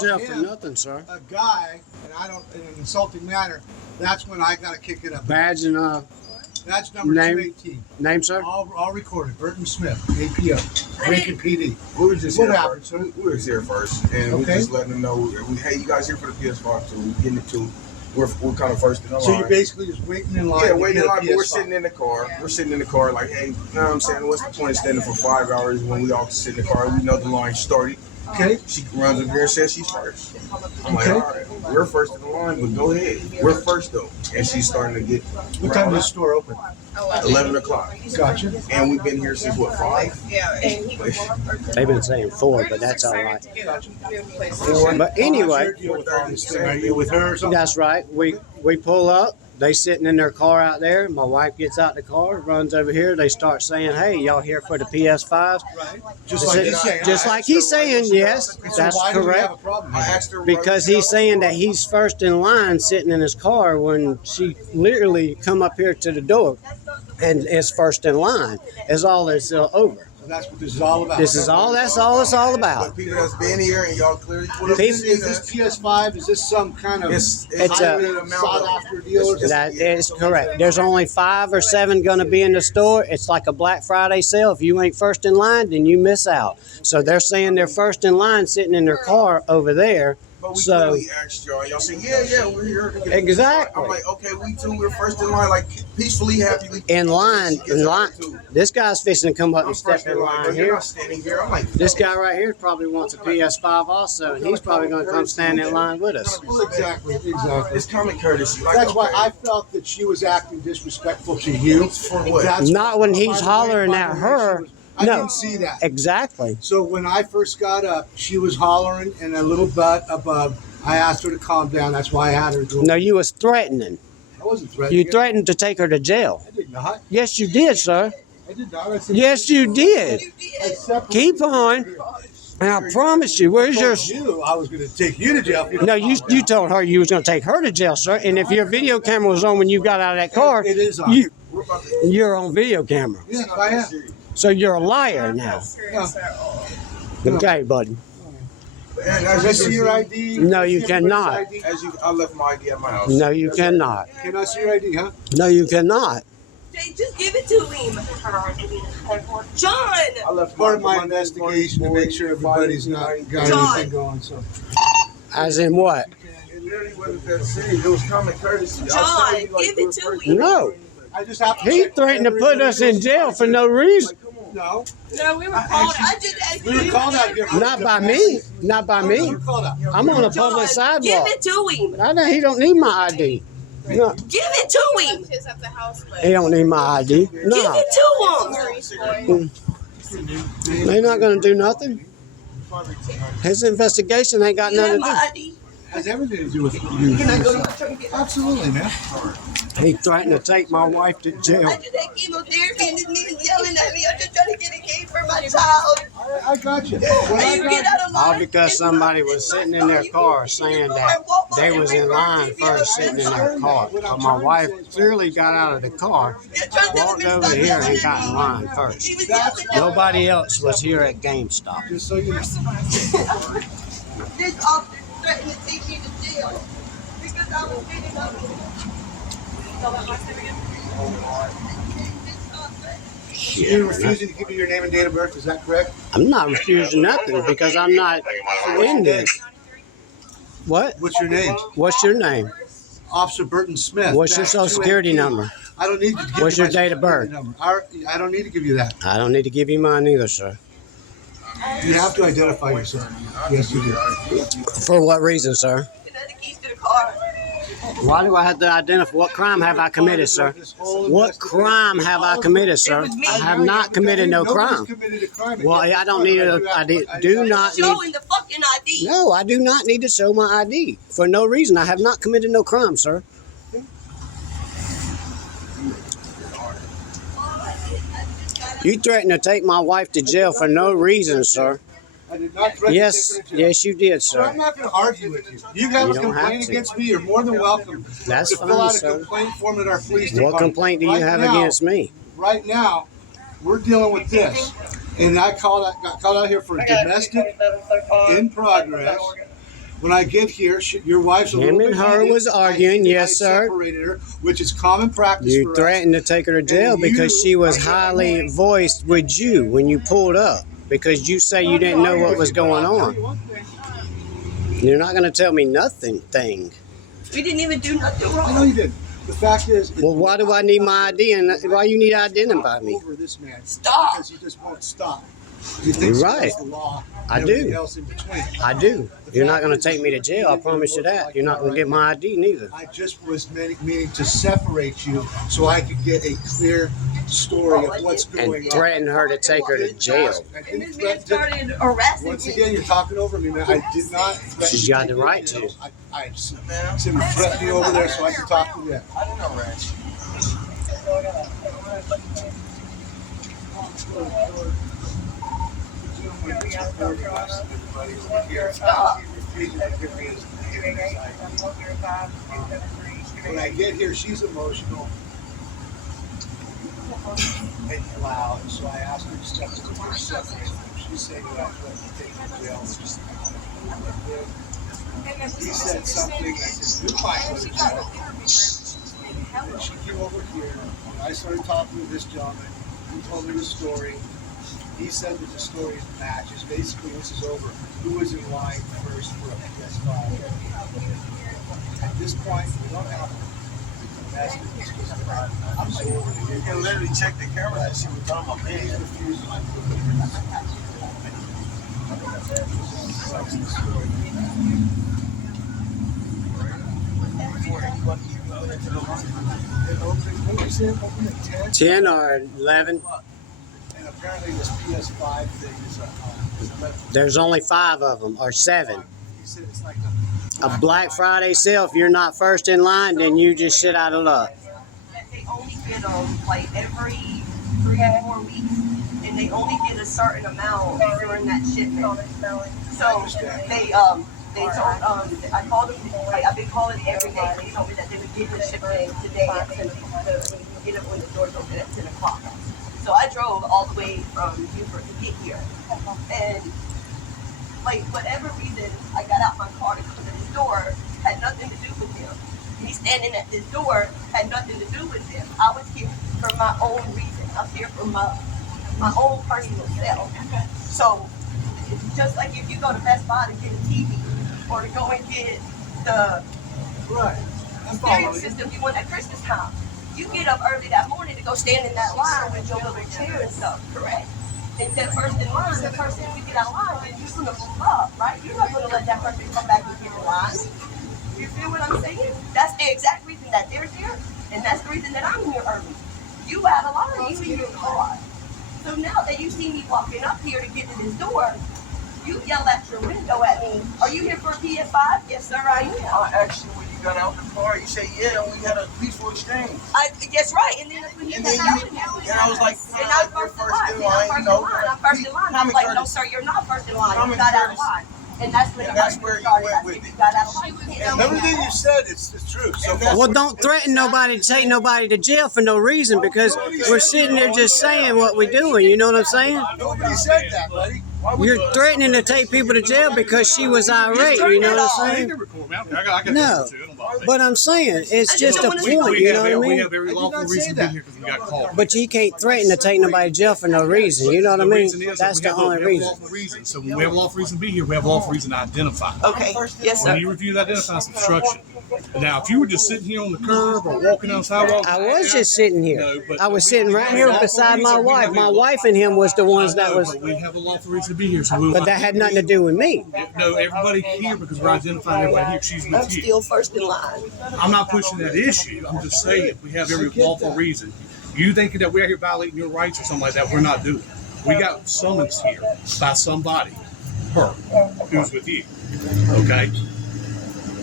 jail for him nothing, sir. a guy, and I don't in an insulting manner, that's when I got to kick it up. Badge and That's number name. 218. Name, sir. All recorded. Burton Smith, APO, Rankin PD. We were just What here happened, first. sir? We were here first, and we Okay. just letting them know, hey, you guys here for the PS5 too? We getting it too. We're kind of first in the line. So you're basically just waiting in line. Yeah, to waiting get in a line, but we're PS5. sitting in the car. We're sitting in the car like, hey, you know what I'm saying? What's the point of standing for 5 hours when we all can sit in the car? We know the line started. Okay. She runs over here and says she's first. I'm like, Okay. all right, we're first in the line, but go ahead. We're first though. And she's starting to get What time does the store open? 11 o'clock. Gotcha. And we've been here since what, 5? They've been saying 4, but that's all right. Four. But anyway, How's your deal with all this thing? Are you with her or something? that's right. We pull up. They sitting in their car out there. My wife gets out the car, runs over here. They start saying, "Hey, y'all here for the PS5s?" Right. Just Is like it- he's saying. just like he's saying, yes, So that's why do we have correct. a problem? I with asked her Because he's saying that he's first in line sitting in his car when she literally come up here to the door and is first in line. Is all it's over. it? So that's what this is all about. This is all. That's all it's all But about. people that's been here and y'all clearly put up Is People- this PS5? Is this some kind of It's It's a- highly sought after deal or something? That is correct. There's only 5 or 7 going to be in the store. It's like a Black Friday sale. If you ain't first in line, then you miss out. So they're saying they're first in line sitting in their car over there. But we So clearly asked y'all. Y'all say, yeah, we're here. To get Exactly. I'm like, okay, we too. We're first in line, like peacefully, happily. in line, She gets in up line. too. This guy's fixing to come up I'm and step first in in line. line But you're here. not standing here. I'm like, This guy right here probably wants a PS5 also, and he's probably going to come stand in line with us. Well, exactly. it's common courtesy. Like, That's why okay, I felt that she was acting disrespectful to you. For what? That's Not when he's by the way- hollering by at the way, her. she was- I No. didn't see that. Exactly. So when I first got up, she was hollering and a little butt above. I asked her to calm down. That's why I had her go. No, you was threatening. I wasn't threatening. You her. threatened to take her to jail. I did not. Yes, you did, sir. I did not. I said, Yes, you did. I separated Keep on. And I promise you, where's your... you? I was going to take you to jail. if No, don't you calm down. told her you was going to take her to jail, sir. And if your video camera was on when you got out of that car, It is on. you're on video camera. Yes, I am. So you're a liar now. Okay, buddy. And Can I see your ID? No, you Can I see everybody's cannot. ID? As you, I left my ID at my house. No, you cannot. Can I see your ID, huh? No, you cannot. Jay, just give it to him. John! I left Part of my Monday investigation to morning, make sure everybody's not got John. anything going. So As in what? It literally wasn't that serious. It was common courtesy. John, give it to him. No. I just have to. He check threatened to put us in everybody's jail for no reason. No, No, we were called. I did that. we were called out here. for Not by me. Not by You me. were called out. I'm on a John, public give sidewalk. it to him. I know he don't need my ID. No, Give it to him. he don't need my ID. Give No, it to him. they're not gonna do nothing. His investigation ain't got You have nothing to my ID. Has everything to do with you. Can I go to my truck and get Absolutely, man. do. He threatened to take my wife to jail. I did that chemotherapy and this nigga's yelling at me. I'm just trying to get a cake for my child. I got you. When I You got get out of All line. because somebody was sitting in their car saying that they was in line first sitting in their car. So my wife clearly got out of the car, walked over here and got in line first. She was yelling at me. Nobody else was here at GameStop. just so you know. This officer threatened to take me to jail because I was beating up. You're refusing to give me your name and date of birth. Is that correct? I'm not refusing nothing because I'm not in this. What? What's your name? What's your name? Officer Burton Smith. What's your Dash social security 218. number? I don't need to give What's you your my date of social security birth? number. I don't need to give you that. I don't need to give you mine either, sir. You have to identify yourself. Yes, you do. For what reason, sir? And I had the keys to the car. Why do I have to identify? What crime have I committed, sir? What crime have I committed, sir? I have not committed no Nobody's crime. committed a crime. Well, I don't need a. I do not need. Showing the fucking ID. No, I do not need to show my ID for no reason. I have not committed no crime, sir. You threatened to take my wife to jail for no reason, sir. I did not threaten Yes, to take her to jail. yes, you did, So I'm sir. not going to argue with you. You have You a don't have complaint to. against me. You're more than welcome That's to fine, fill out a sir. complaint form at our police department. What complaint do you Right have now- against me? Right now, we're dealing with this, and got called out here for domestic in progress, When I get here, your wife's a Him little and bit her heated. was arguing, yes, I sir. separated her, which is common practice You for us. threatened to take her to jail And because you she was are highly getting- voiced with you when you pulled up because you say you didn't know what was going on. You're not going to tell me nothing thing. We didn't even do nothing I know wrong. you didn't. The fact is, Well, why do I need my ID and why you need to identify me? over this man Stop. because he just won't stop. He thinks You're right. he knows the law. I and do. everything else in between. I do. You're not going to take me to jail. I promise you that. You're not going to get my ID neither. I just was meaning to separate you so I could get a clear story of what's going And on. threaten her to take her to jail. I And didn't this man threaten to- started harassing Once me. again, you're talking over me, man. I did not threaten She's to got take the you right jail. to. I simply threatened you over there so I could talk to you. I don't know, Rich. Stop. When I get here, she's emotional and loud, so I asked her to step to the first separate. She's saying that I threatened to take her to jail. He said something, I said, you might go to jail. And she came over here, and I started talking to this gentleman, he told me the story. He said that the story matches. Basically, this is over. Who was in line first for a PS5? At this point, we don't have a message. It's just I'm so over You it. can literally check the cameras and see what's on my He's page. refusing to What you saying? Open at 10? 10 or 11. And apparently this PS5 thing is There's only 5 of them or 7. he said it's like A Black Friday sale. If you're not first in line, then you just shit out of luck. They only get them like every 3 or 4 weeks, and they only get a certain amount during that shipment. So they told I called them. Like, I've been calling every day. They told me that they would get the shipment today at 10 get it when the doors open at 10 o'clock. So I drove all the way from Beaufort to get here, and like whatever reason, I got out my car to come to this door had nothing to do with him. Me standing at this door had nothing to do with him. I was here for my own reason. I was here for my own personal self. So it's just like if you go to Best Buy to get a TV or to go and get the right. stereo system you want at Christmas time. You get up early that morning to go stand in that line with your little chair and stuff, correct? And that first in line, the person who get out of line, then you're gonna move up, right? You're not gonna let that person come back and get in line. You feel what I'm saying? That's the exact reason that they're here, and that's the reason that I'm here early. You out of line, you in your car. So now that you see me walking up here to get to this door, you yell at your window at me. Are you here for a PS5? Yes, sir, I am. Actually, when you got out the car, you say, yeah, we had a peaceful exchange. Yes, right. And then that's when you And got then out. and I was like, And I was first in line. I'm first in line. I was like, no, sir, you're not first in line. You got out of line. And that's when And the that's argument where you started. went That's with when it. you got out of line. You can't tell me Everything that. you said is true. So Well, don't threaten nobody to take nobody to jail for no reason because we're sitting there just saying what we're doing. You know what I'm saying? nobody said that, buddy. You're threatening to take people to jail because she was irate. You know what I'm saying? No. But I'm saying it's just a point. You know what I We mean? have every I did lawful not say reason to be that. here because we got called. But you can't threaten to take nobody to jail for no reason. You know what I The mean? reason is That's we the have only a reason. lawful reason. So when we have a lawful reason to be here, we have a lawful reason to identify. Okay. Yes, When sir. you refuse to identify, it's obstruction. Now, if you were just sitting here on the curb or walking on the sidewalk, I was just sitting here. No, but I was we- sitting right here beside my wife. My wife and him was the ones that was, But we have a lawful reason to be here. So we but that had nothing to do with me. No, everybody here because we're identifying everybody here. She's I'm with you. still first in line. I'm not pushing that issue. I'm just saying we have every lawful reason. You thinking that we're here violating your rights or something like that? We're not doing. We got summons here by somebody, her, who's with you. Okay.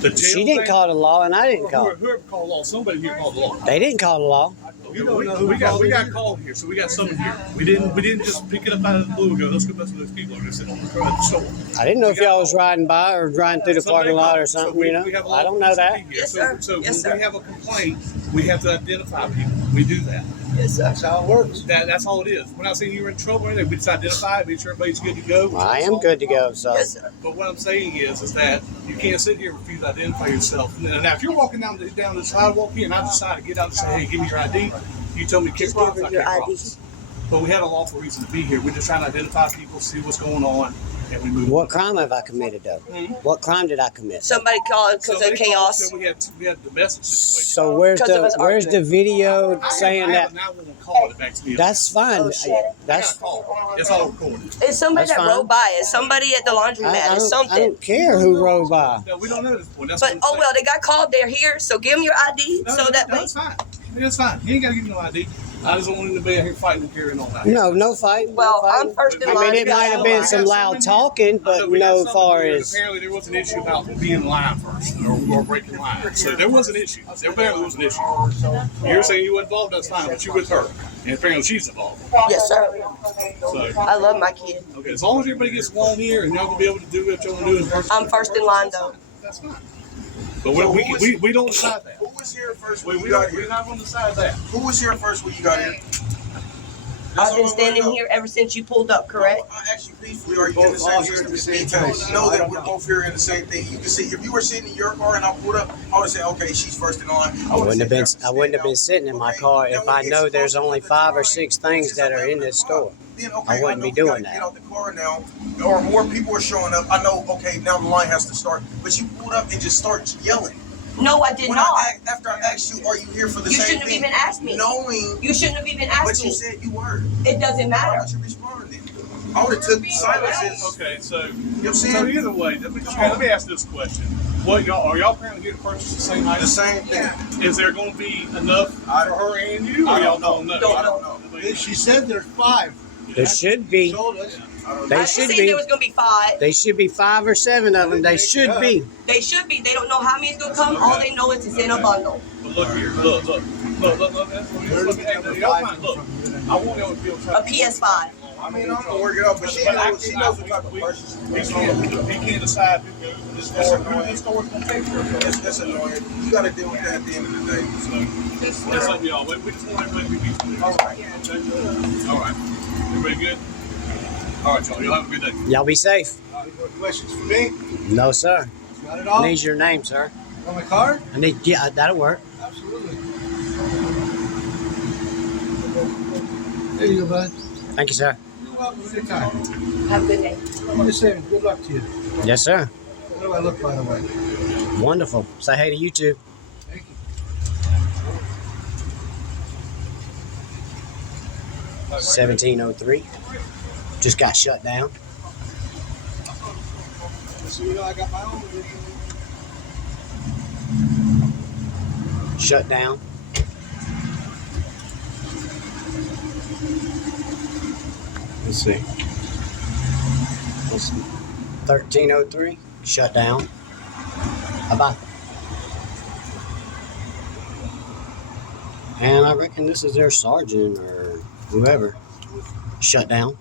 The jail She didn't thing- call the law, and I didn't call. Whoever called law, somebody here called the law. They didn't call the law. We got called here, so we got someone here. We didn't just pick it up out of the blue and go, let's go mess with those people. We're gonna sit on the front of the store. I didn't know if y'all was riding by or riding through the Somebody parking lot called. or So something. we- You know, we have a I don't lawful know reason to that. be here. Yes, sir. So Yes, when sir. we have a complaint, we have to identify people. We do that. Yes, sir. That's how it works. That's all it is. We're not saying you're in trouble or anything. We just identify it, make sure everybody's good to go. I am good to go, so. Yes, sir. But what I'm saying is that you can't sit here and refuse to identify yourself. Now, if you're walking down the sidewalk here and I decide to get out and say, hey, give me your ID, you tell me to kick Just rocks, give I her your kick ID. rocks. But we had a lawful reason to be here. We're just trying to identify people, see what's going on, and we move. What crime have I committed, though? What crime did I commit? Somebody called because So of they called us chaos. and we had the message situation. So where's Because of the us where's the arguing. video saying I have that? a 911 call that backs me up. That's fine. Oh, shit. I got That's a call. It's all recorded. It's somebody That's that fine. rode by. It's somebody at the laundromat. I It's don't something. care who rode by. No, we don't know this point. That's But what I'm oh well, they got called. They're here, so give them your ID saying. so that way. That's fine. It's fine. He ain't got to give you no ID. I just don't want him to be out here fighting and carrying on that. No fight. Well, no I'm fight. first in I line. mean, it to might go. have been some loud talking, but no far as. Apparently, there was an issue about being in line first or breaking line. So there was an issue. There apparently was an issue. You're saying you were involved, that's fine, but you're with her. And apparently she's involved. Yes, sir. So, I love my kid. okay, as long as everybody gets along here and y'all will be able to do what y'all want to do in person. I'm first in line though. That's fine. But we don't decide that. Who was here first when you We're got here? not going to decide that. Who was here first when you got here? I've been standing here ever since you pulled up, correct? I asked you briefly, are you in the same here? Because know that we're both here in the same thing. You can see if you were sitting in your car and I pulled up, I would have said, okay, she's first in line. I wouldn't have been sitting in my car if I know there's only 5 or 6 things that are in this store. Then, okay, I wouldn't know be we doing gotta that. Get out the car now, or more people are showing up. I know. Okay, now the line has to start. But you pulled up and just start yelling. No, I did When not. after I asked you, are you here for the You same shouldn't have thing? even asked me. Knowing, You shouldn't have even but asked you me. said you were. It doesn't Why matter. don't you respond then? I would have took silences. Okay, so You know what I'm so saying? either way, let me ask this question: What are y'all apparently here to purchase the same The item? same thing. Is there going to be enough for her and you? Or I y'all don't know. don't know? I don't know. She said there's 5. There should be. Told us. They I should didn't say be. there was gonna be 5. They should be 5 or 7 of them. They should be. They should be. They don't know how many's gonna come. All they know is it's in a bundle. But look here, look. Hey, y'all fine, look. I want y'all to feel A PS5. I mean, I'm gonna work it out, but she knows what type of person she is. He can't decide who goes to this store. Who this store's going to take care of it. That's annoying. You gotta deal with that at the end of the day. So, that's up to y'all. We just want everybody to be clear. All right. Everybody good? All right, y'all. Y'all have a good day. Y'all be safe. Any more questions for me? No, sir. Not at I all. need your name, sir. On my card? I need. Yeah, that'll work. Absolutely. There you go, bud. Thank you, sir. You're welcome anytime. Have a good day. I'm just saying, good luck to you. Yes, sir. What do I look, by the way? Wonderful. Say hey to you too. Thank you. 1703. Just got shut down. So you know I got my own. Shut down. Let's see. 1303. Shut down. Bye-bye. And I reckon this is their sergeant or whoever. Shut down.